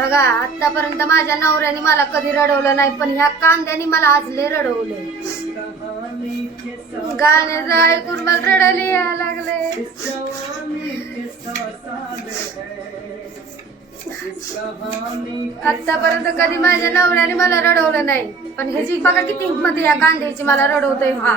बघा आतापर्यंत माझ्या नवऱ्याने मला कधी रडवलं नाही, पण ह्या कांद्याने मला आज लय रडवले. गाण्याचं ऐकून मला रडायला यायला लागले. आतापर्यंत कधी माझ्या नवऱ्याने मला रडवलं नाही, पण ह्याची बघा किती हिंमत या कांद्याची, मला रडवतोय हा.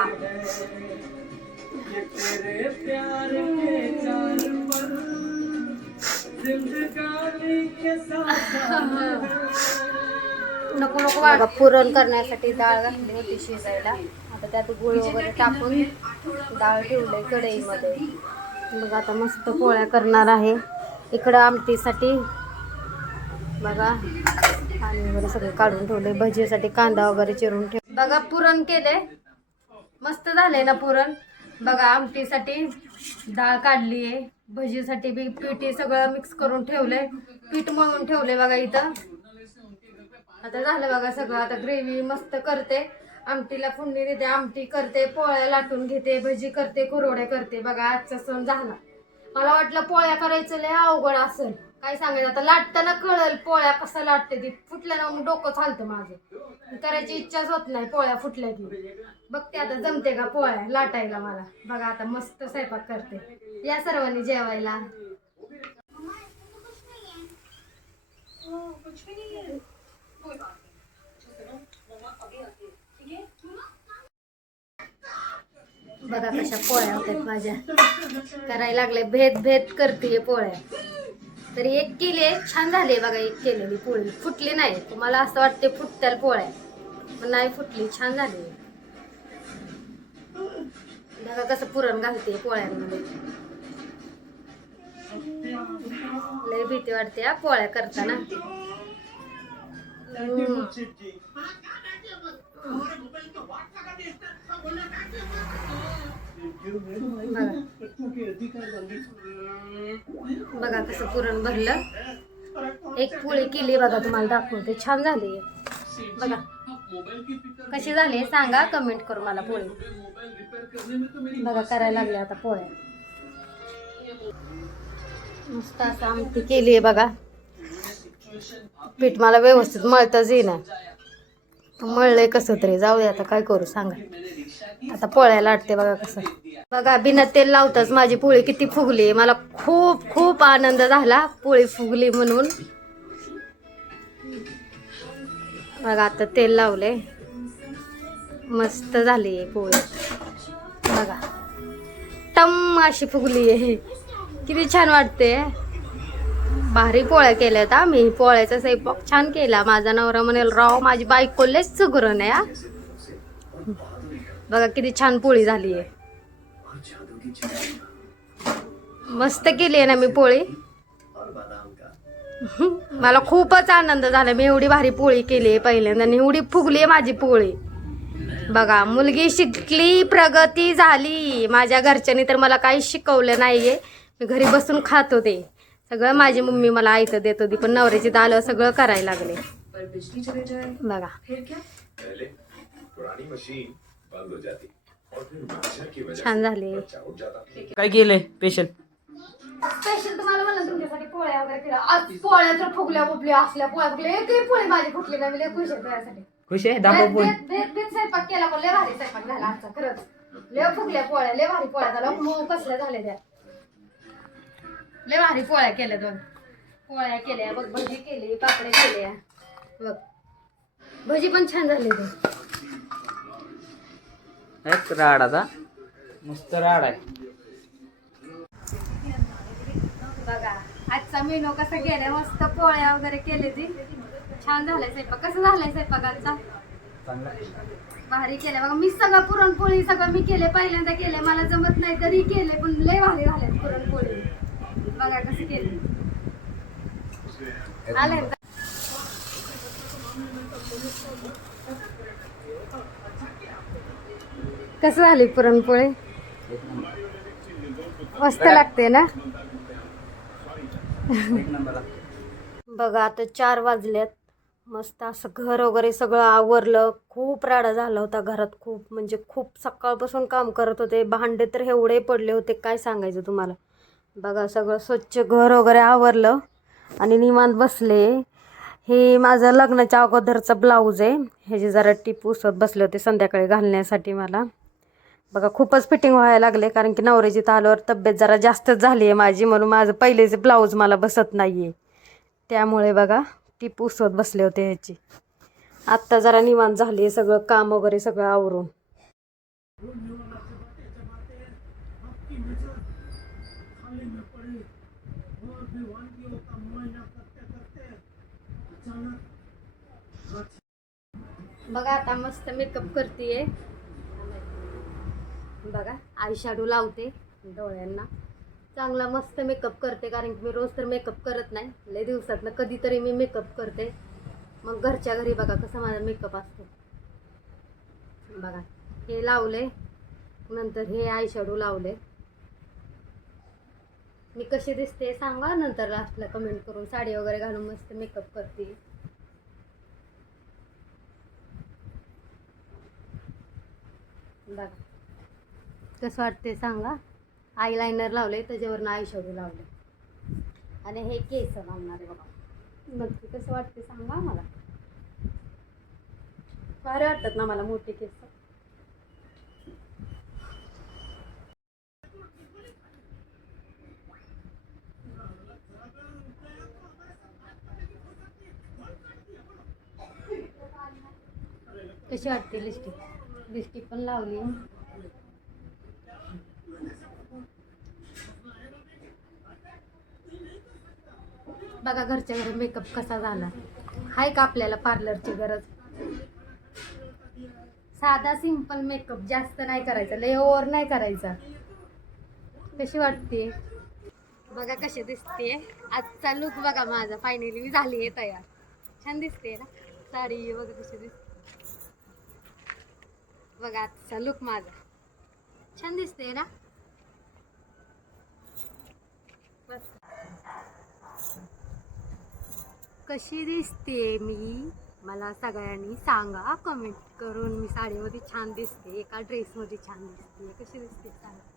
नको नको बघा, पुरण करण्यासाठी डाळ घातली होती शिजायला. आता त्यात गुळ वगैरे टाकून डाळ ठेवलंय कढईमध्ये. मग आता मस्त पोळ्या करणार आहे. इकडं आमटीसाठी बघा पाणी वगैरे सगळं काढून ठेवले. भजीसाठी कांदा वगैरे चिरून ठेव. बघा पुरण केले, मस्त झाले ना पुरण. बघा आमटीसाठी डाळ काढली आहे, भजीसाठी बी पीठ सगळं मिक्स करून ठेवलंय, पीठ मळून ठेवले बघा इथं. आता झालं बघा सगळं. आता ग्रेव्ही मस्त करते, आमटीला फोडणी देते, आमटी करते, पोळ्या लाटून घेते, भजी करते, कुरवड्या करते. बघा आजचा सण झाला. मला वाटलं पोळ्या करायचं लय अवघड असेल, काय सांगायचं. आता लाटताना कळल पोळ्या कसं लाटते ती. फुटल्यानं मग डोकं चालतं माझं, करायची इच्छाच होत नाही पोळ्या फुटल्या की. बघते आता जमते का पोळ्या लाटायला मला. बघा आता मस्त स्वयंपाक करते. या सर्वांनी जेवायला. बघा कशा पोळ्या होत्यात माझ्या. करायला लागले भेद भेद करते पोळ्या. तरी एक केली छान झाली बघा. एक केलेली पोळी फुटली नाही. तुम्हाला असं वाटते फुटत्याल पोळ्या, पण नाही फुटली, छान झाली. बघा कसं पुरण घालते पोळ्यांमध्ये. लय भीती वाटते या पोळ्या करताना. बघा कसं पुरण भरलं. एक पोळी केली बघा, तुम्हाला दाखवते. छान झाली बघा. कशी झाली सांगा कमेंट करू मला पोळी. बघा करायला लागले आता पोळ्या. मस्त असं आमटी केली आहे बघा. पीठ मला व्यवस्थित मळताच येईना, मळलंय कसं तरी. जाऊ दे आता काय करू सांगा. आता पोळ्या लाटते बघा कसं. बघा बिना तेल लावताच माझी पोळी किती फुगली. मला खूप खूप आनंद झाला पोळी फुगली म्हणून. बघा आता तेल लावले, मस्त झाली आहे पोळी. बघा टम अशी फुगली आहे, किती छान वाटते. भारी पोळ्या केल्यात आम्ही. पोळ्याचा स्वयंपाक छान केला. माझा नवरा म्हणेल राव माझी बायको लयच सुगरण आहे. बघा किती छान पोळी झाली आहे. मस्त केली आहे ना मी पोळी. मला खूपच आनंद झाला. मी एवढी भारी पोळी केली आहे पहिल्यांदा, एवढी फुगली आहे माझी पोळी. बघा मुलगी शिकली, प्रगती झाली. माझ्या घरच्यांनी तर मला काहीच शिकवलं नाहीये. मी घरी बसून खात होते सगळं. माझी मम्मी मला आयतं देत होती, पण नवऱ्याची दाल सगळं करायला लागले. बघा छान झाले. काय केलंय स्पेशल? स्पेशल तुम्हाला म्हणलं तुमच्यासाठी पोळ्या वगैरे केल्या. आज पोळ्या तर फुगल्या फुगल्या असल्या पोळ्या फुगल्या. एकही पोळी माझी फुटली नाही. मी लय खुश आहे त्यासाठी. खुश आहे? दाखव पोळी. भेद स्वयंपाक केला, पण लय भारी स्वयंपाक झाला आजचा. खरंच लय फुगल्या पोळ्या, लय भारी पोळ्या झाल्या. मऊ कसल्या झाल्या त्या. लय भारी पोळ्या केल्या. दोन पोळ्या केल्या बघ, भजी केली, पापड्या केल्या बघ. भजी पण छान झाली. एक राड आता मस्त राड आहे. बघा आजचा मेनू कसा गेला. मस्त पोळ्या वगैरे केले ती. छान झालाय स्वयंपाक. कसं झालाय स्वयंपाक आजचा? भारी केलं बघा. मी सगळं पुरणपोळी सगळं मी केले, पहिल्यांदा केले. मला जमत नाही तरी केले, पण लय भारी झाले पुरणपोळी. बघा कसं केले. आले कसं झाली पुरणपोळी? मस्त लागते ना. बघा आता 4 वाजल्यात. मस्त असं घर वगैरे सगळं आवरलं. खूप राडा झाला होता घरात. खूप म्हणजे खूप सकाळपासून काम करत होते. भांडे तर एवढे पडले होते काय सांगायचं तुम्हाला. बघा सगळं स्वच्छ घर वगैरे आवरलं आणि निवांत बसले. हे माझं लग्नाच्या अगोदरचा ब्लाऊज आहे. ह्याची जरा टीप उसत बसले होते संध्याकाळी घालण्यासाठी मला. बघा खूपच फिटिंग व्हायला लागले, कारण की नवऱ्याची आल्यावर तब्येत जरा जास्तच झाली आहे माझी, म्हणून माझं पहिलेच ब्लाऊज मला बसत नाही आहे. त्यामुळे बघा टीप उसत बसले होते ह्याची. आत्ता जरा निवांत झाली आहे, सगळं काम वगैरे सगळं आवरून. बघा आता मस्त मेकअप करते. बघा आय शॅडो लावते डोळ्यांना, चांगला मस्त मेकअप करते, कारण की मी रोज तर मेकअप करत नाही, लय दिवसातनं कधीतरी मी मेकअप करते. मग घरच्या घरी बघा कसा माझा मेकअप असतो. बघा हे लावले, नंतर हे आय शॅडो लावले. मी कशी दिसते सांगा नंतर लास्टला कमेंट करून. साडी वगैरे घालून मस्त मेकअप करते. बघा कसं वाटते सांगा. आयलाइनर लावले, त्याच्यावरनं आय शॅडो लावले, आणि हे केस लावणार आहे बघा. नक्की कसं वाटते सांगा मला. भारी वाटतात ना मला मोठे केस. कशी वाटते लिपस्टिक. लिपस्टिक पण लावली. बघा घरच्या घरी मेकअप कसा झाला. आहे का आपल्याला पार्लरची गरज. साधा सिंपल मेकअप, जास्त नाही करायचा, लय ओव्हर नाही करायचा. कशी वाटते बघा, कशी दिसते. आजचा लुक बघा माझा फायनली मी झाली आहे तयार. छान दिसते ना साडी. बघा कशी दिसते. बघा आजचा लुक माझा छान दिसते ना. बस कशी दिसते मी, मला सगळ्यांनी सांगा कमेंट करून. मी साडीमध्ये छान दिसते का ड्रेसमध्ये छान दिसते, कशी दिसते सांगा.